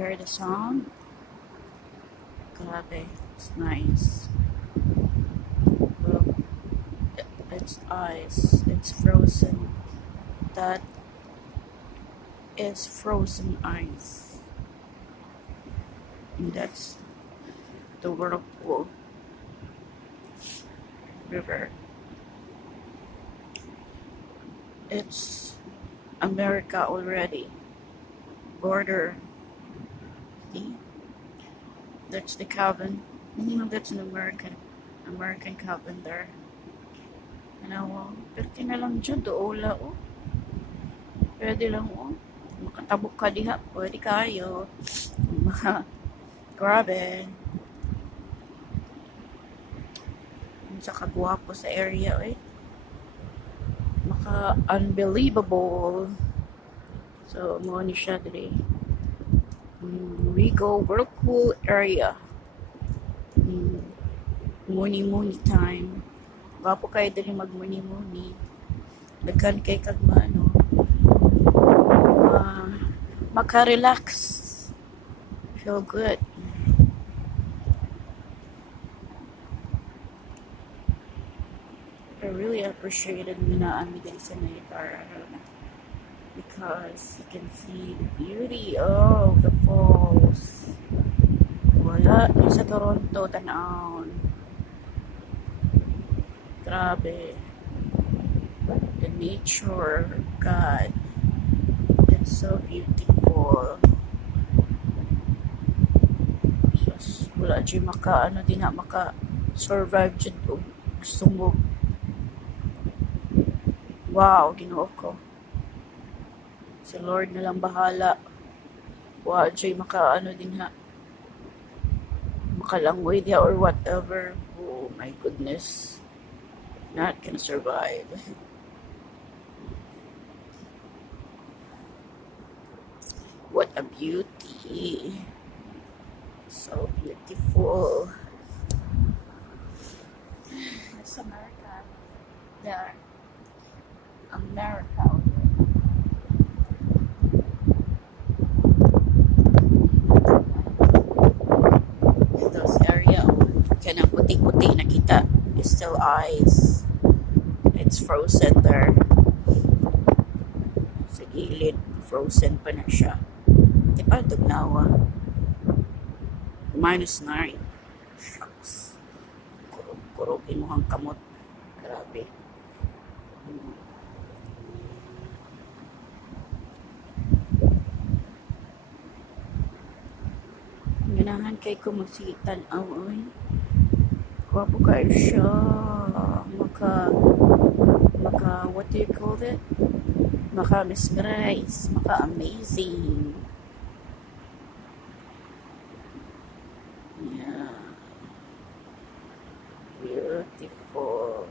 hear the sound? Grabe, it's nice. Look, it's ice. It's frozen. That is frozen ice. And that's the Whirlpool River. It's America already. Border. See? That's the cabin. That's an American cabin there. Ano, perti na lang dyan, doula, oh. Pwede lang, oh. Makatabok ka diha, pwede kayo. Grabe. Ang sa kagwapo sa area, eh. Unbelievable. So, mo ni siya today. We go Whirlpool area. Muni time. Wapo kayo dali magmuni-muni. Daghan kay kagmano. Maka-relax. Feel good. I really appreciated minaan mi dali sa Niagara because you can see the beauty of the falls. Wala ni sa Toronto tanawon. Grabe. The nature, God. It's so beautiful. Just, wala dyan maka-survive dyan o gusto mo. Wow, Ginoo ko. Si Lord na lang bahala. Wala dyan makalangoy diya or whatever. Oh my goodness. Not gonna survive. What a beauty. So beautiful. It's America. There. America. Those area, kanang puti-puti nakita is still ice. It's frozen there. Sa gilid, frozen pa na siya. Di ba tugnawa? -9. Shucks. Kurog-kurogin mo ang kamot. Grabe. Ganahan kay ko magsigitan awoy. Wapo kayo siya. What do you call it? Mesmerize. Amazing. Yeah. Beautiful.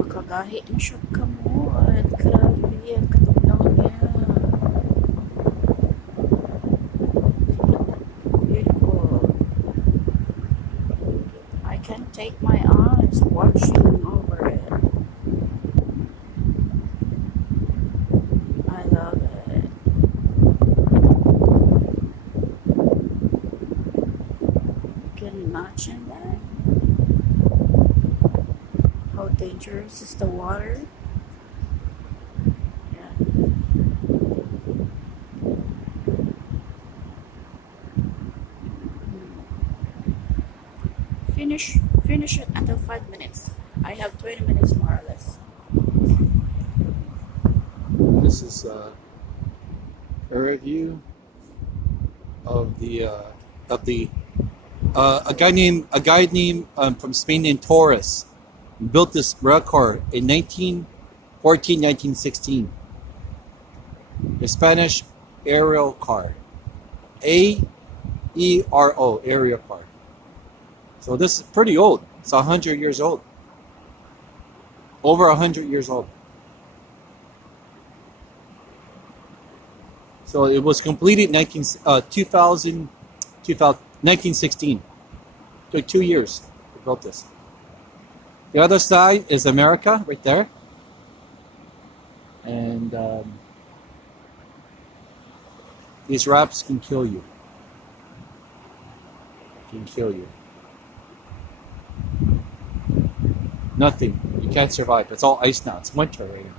Makagahi na siya kamot. Grabe, ang katugnaw niya. Beautiful. I can't take my eyes watching over it. I love it. You can imagine that. How dangerous is the water? Yeah. Finish it until 5 minutes. I have 20 minutes more or less. This is a review of a guy named from Spain named Torres built this record in 1916. The Spanish aerial car. A-E-R-O, aerial car. So this is pretty old. It's 100 years old. Over 100 years old. So it was completed 1916. Took 2 years to build this. The other side is America, right there. And these wraps can kill you. Can kill you. Nothing. You can't survive. It's all ice now. It's winter right now.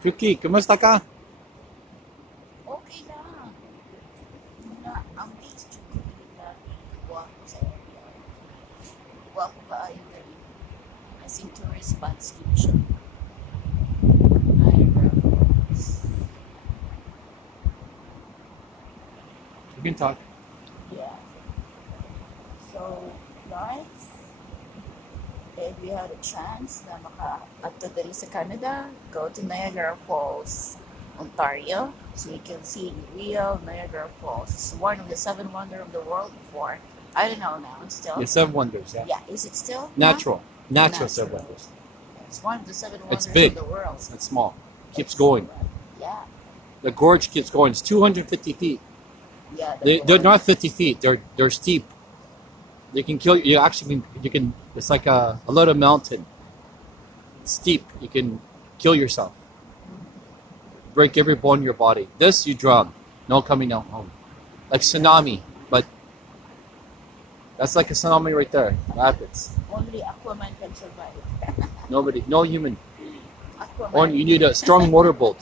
Vicky, kumusta ka? Okay lang. Amazed yung dati. Guwapo sa area. Guwapo ka ayun dali. As in tourist spots, hindi siya. Niagara Falls. You can talk. Yeah. So, guys, if you had a chance na maka-ato dali sa Canada, go to Niagara Falls, Ontario, so you can see real Niagara Falls. It's one of the 7 wonders of the world before. I don't know now, it's still. Yeah, 7 wonders, yeah. Yeah, is it still? Natural. Natural 7 Natural. wonders. It's one of the 7 It's wonders big. of the world. It's not small. Keeps going. Yeah. The gorge keeps going. It's 250 feet. Yeah. They're not 50 feet. They're steep. They can kill you. You actually you can. It's like a little mountain. It's steep. You can kill yourself. Break every bone in your body. This you drown. No coming out home. Like tsunami, but that's like a tsunami right there. Rapids. Only Aquaman can survive. Nobody, no human. Aquaman. Or you need a strong motorboat.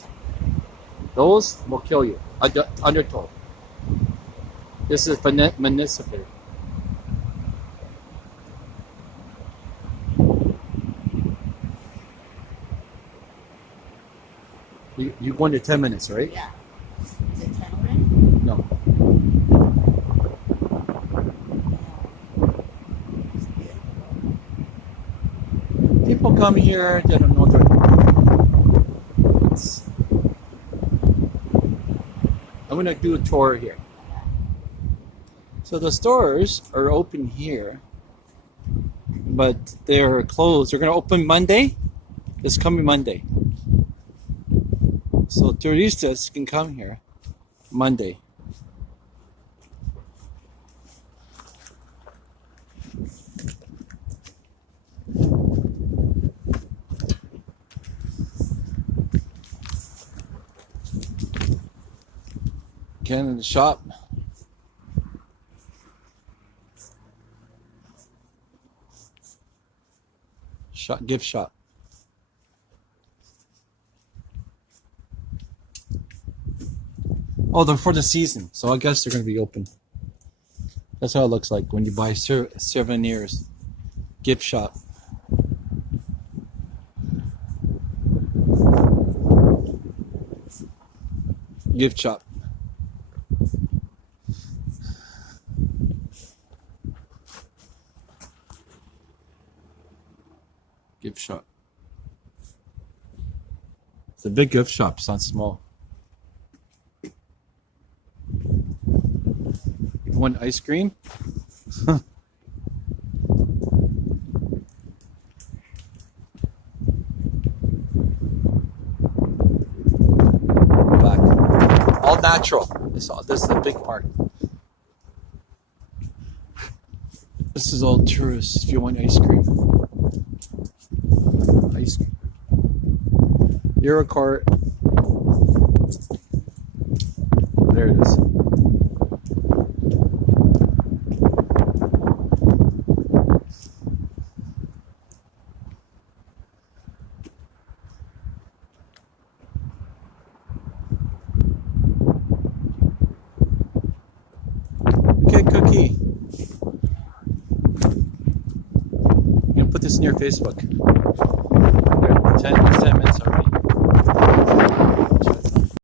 Those will kill you. Undertow. This is municipal. You go into 10 minutes, right? Yeah. Is it 10 already? No. It's beautiful. People come here, they don't know their it's, I'm gonna do a tour here. So the stores are open here, but they're closed. They're gonna open Monday. This coming Monday. So touristas can come here Monday. Get in the shop. Gift shop. Oh, they're for the season, so I guess they're going to be open. That's how it looks like when you buy souvenirs. Gift shop. Gift shop. Gift shop. It's a big gift shop, it's not small. You want ice cream? Back. All natural. This is a big part. This is all tourists if you want ice cream. Ice cream. Eurocart. There it is. cookie. I'm gonna put this in your Facebook. Here, pretend